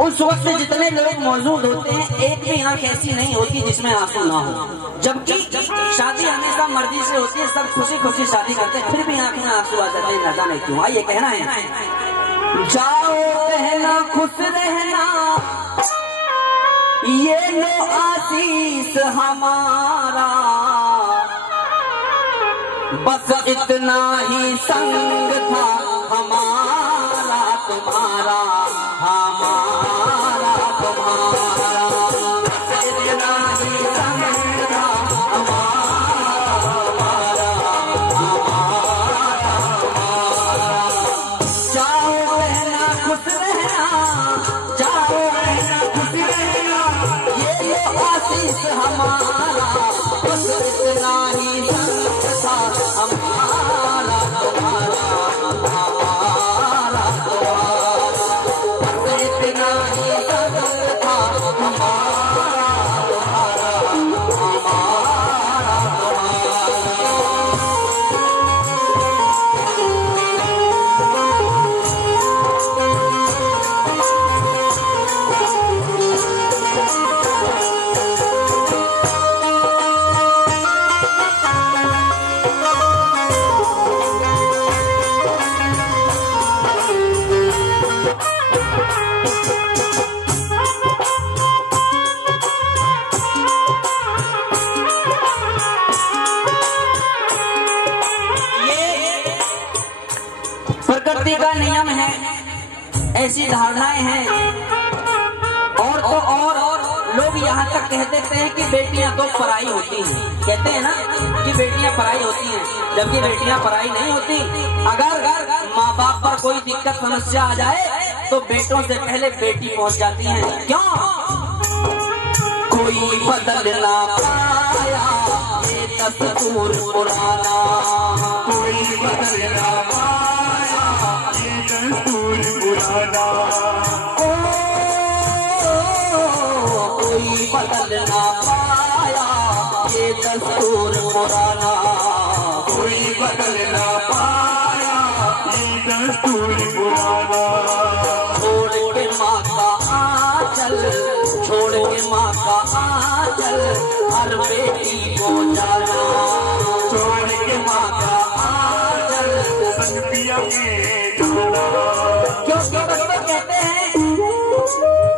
उस वक्त जितने लोग मौजूद होते हैं एक भी आंख ऐसी नहीं होती जिसमें आंसू ना हो। जबकि शादी हमेशा मर्जी से होती है, सब खुशी खुशी शादी करते हैं, फिर भी आंख में आंसू आ जाते हैं, न जाने क्यों। आइए कहना है, जाओ रहना खुश रहना ये लो आशीष हमारा, बस इतना ही संग था हमारा तुम्हारा, हमारा तुम्हारा, बस इतना ही संग था हमारा, हमारा तुम्हारा। जाओ रहना खुश रहना, जाओ रहना खुश रहना ये लो आशीष हमारा, बस इतना ही संग था हमारा तुम्हारा, हमारा तुम्हारा, बस इतना ही संग था हमारा तुम्हारा, हमारा तुम्हारा। प्रकृति का नियम है, ऐसी धारणाएं हैं। और तो और लोग यहाँ तक कह देते हैं कि बेटियां तो पराई होती हैं, कहते हैं ना कि बेटियां पराई होती हैं, जबकि बेटियां पराई नहीं होती। अगर माँ बाप पर कोई दिक्कत समस्या आ जाए तो बेटों से पहले बेटी पहुंच जाती है। क्यों? कोई बदल ना पाया ये दस्तूर पुराना, कोई बदल ना पाया ये दस्तूर पुराना, कोई बदल ना पाया ये दस्तूर पुराना, कोई बदल ना पाया ये दस्तूर पुराना। छोड़ के माँ का आंचल, छोड़ के माँ का आंचल हर बेटी को जाना, छोड़ के माँ का आंचल पिया के जाना। क्योंकि बच्चे कहते हैं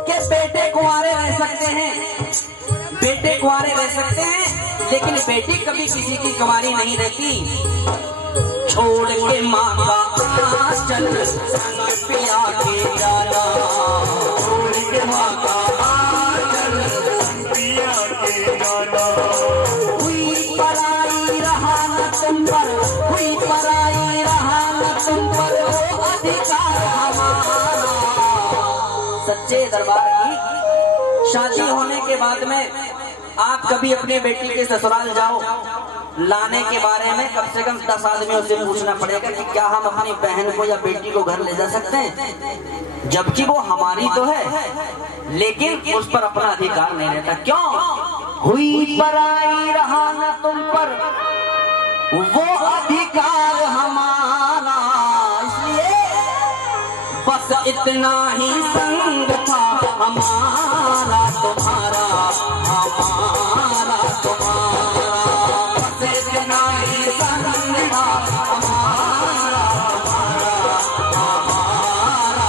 कि बेटे कुंवारे रह सकते हैं, बेटे कुंवारे रह सकते हैं, लेकिन बेटी कभी किसी की कुंवारी नहीं रहती। छोड़ के माँ का आंचल संग पिया के जाना, छोड़ के माँ का आंचल संग पिया के जाना। हुई पराई रहा न तुम पर, हुई पराई रहा न तुम पर वो अधिकार हमारा। सच्चे दरबार की शादी होने के बाद में आप कभी अपने बेटी के ससुराल जाओ, लाने के बारे में कम से कम 10 आदमियों से पूछना पड़ेगा कि क्या हम अपनी बहन को या बेटी को घर ले जा सकते हैं, जबकि वो हमारी तो है, लेकिन उस पर अपना अधिकार नहीं रहता। क्यों? हुई पराई रहा न तुम पर वो अधिकार हमारा, इसलिए बस इतना ही संग था हमारा तुम्हारा, हमारा तुम्हारा, बस इतना ही संग था हमारा तुम्हारा, हमारा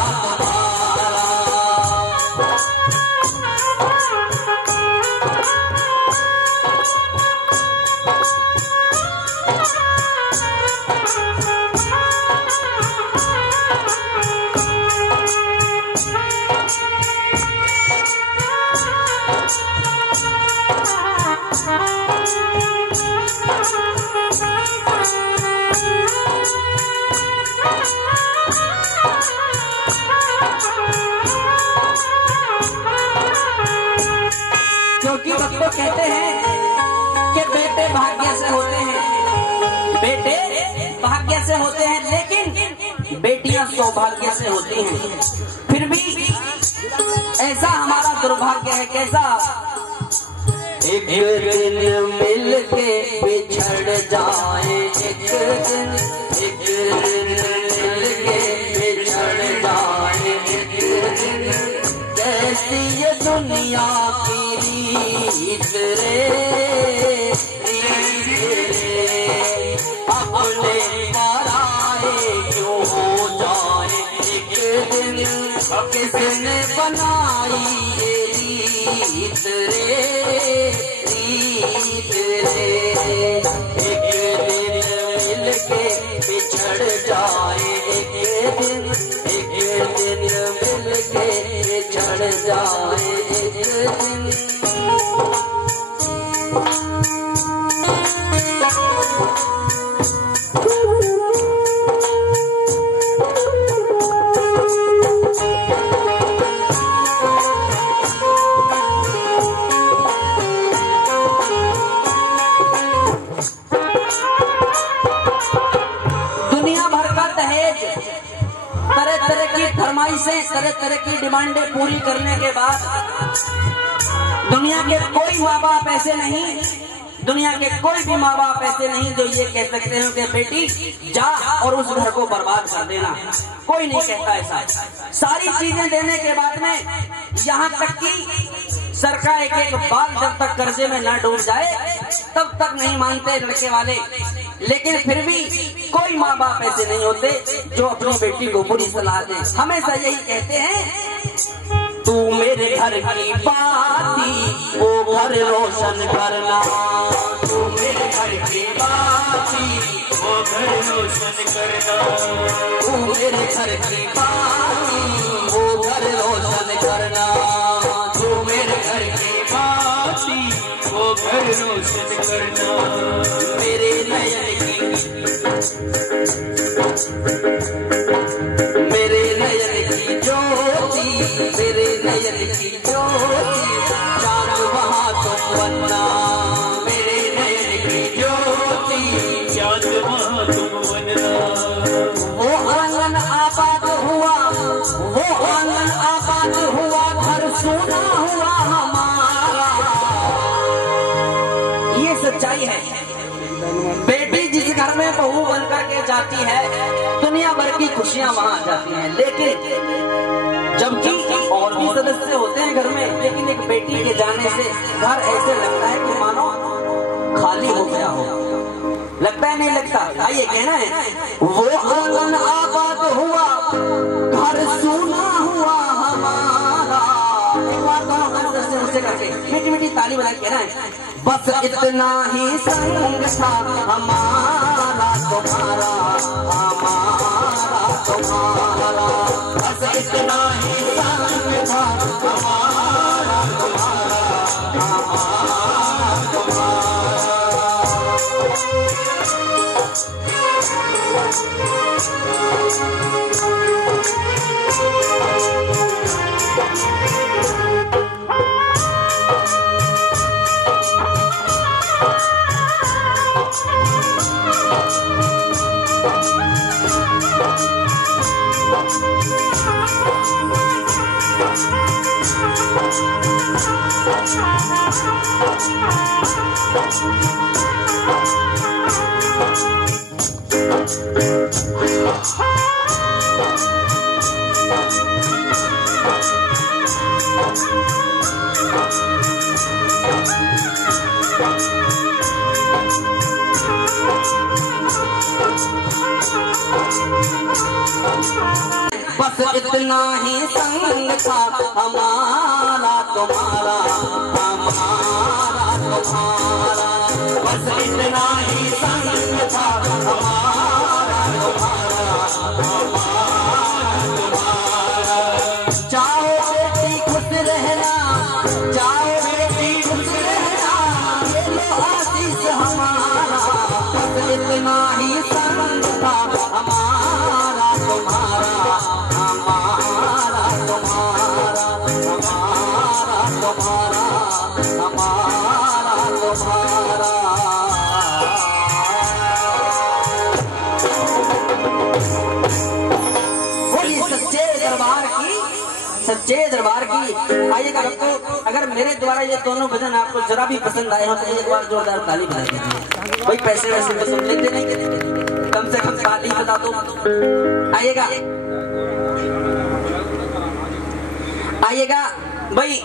क्योंकि भक्त कहते हैं कि बेटे भाग्य से होते हैं, बेटे भाग्य से होते हैं, लेकिन बेटियां सौभाग्य से होती हैं। फिर भी ऐसा हमारा दुर्भाग्य है, कैसा? एक दिन मिल के बिछड़ जाए, एक दिन मिल के बिछड़ जाए, एक दिन बनाई रीत रे, रीत रे। एक दिन मिलके बिछड़ जाए, एक दिन मिलके बिछड़ जाए एक दिन। फरमाइशें, तरह तरह की डिमांडें पूरी करने के बाद दुनिया के कोई माँ बाप ऐसे नहीं, दुनिया के कोई भी माँ बाप ऐसे नहीं जो ये कह सकते हैं कि बेटी जा और उस घर को बर्बाद कर देना। कोई नहीं कहता ऐसा। सारी चीजें देने के बाद में यहाँ तक कि सरकार एक एक बाल जब तक कर्जे में न डूब जाए तब तक नहीं मानते लड़के वाले। लेकिन फिर भी कोई माँ बाप ऐसे नहीं होते जो अपनी बेटी को बुरी सलाह दे। हमेशा यही कहते हैं, तू मेरे घर की बाती वो घर रोशन करना, तू मेरे घर की बाती वो घर रोशन करना, तू मेरे घर की बाती वो घर रोशन करना, तू मेरे घर की बाती वो घर रोशन करना। मेरे नयन की, मेरे नयन की ज्योति, मेरे नयन की ज्योति, चांद वहाँ तुम बनना, मेरे नयन की ज्योति, चांद वहाँ तुम बनना। वो आंगन आबाद हुआ, वो आंगन आबाद हुआ, घर सोना हुआ हमारा। ये सच्चाई है। बेटी जिस घर में बहू बनकर के जाती है दुनिया भर की खुशियां वहां आ जाती हैं, लेकिन जबकि और भी सदस्य होते हैं घर में, लेकिन एक बेटी के जाने से घर ऐसे लगता है कि मानो खाली हो गया हो। लगता है नहीं लगता? आइए कहना है, वो आंगन आबाद हुआ, घर सोना हुआ हमारा। एक बार दोनों सदस्य मुझसे करके मीठी मीठी ताली बजा कहना है, बस इतना ही संग था हमारा तुम्हारा, हमारा तुम्हारा, बस इतना ही संग था हमारा तुम्हारा, हमारा तुम्हारा। बस इतना ही संग था हमारा तुम्हारा, हमारा तुम्हारा, बस इतना ही संग था हमारा तुम्हारा, हमारा तुम्हारा। जाओ बेटी खुश रहना, जाओ बेटी खुश रहना, ये लो आशीष हमारा। बस इतना ही संग था हमारा तुम्हारा, हमारा तुम्हारा, हमारा तुम्हारा, हमारा तुम्हारा। बोलिए सच्चे दरबार की, सच्चे दरबार की। आइएगा दोस्तों, अगर मेरे द्वारा ये दोनों भजन आपको जरा भी पसंद आए हो तो एक बार जोरदार ताली बजा दीजिए। कोई पैसे वैसे तो सब लेते नहीं, कम से कम ताली बता दो। आइएगा, आइएगा भाई।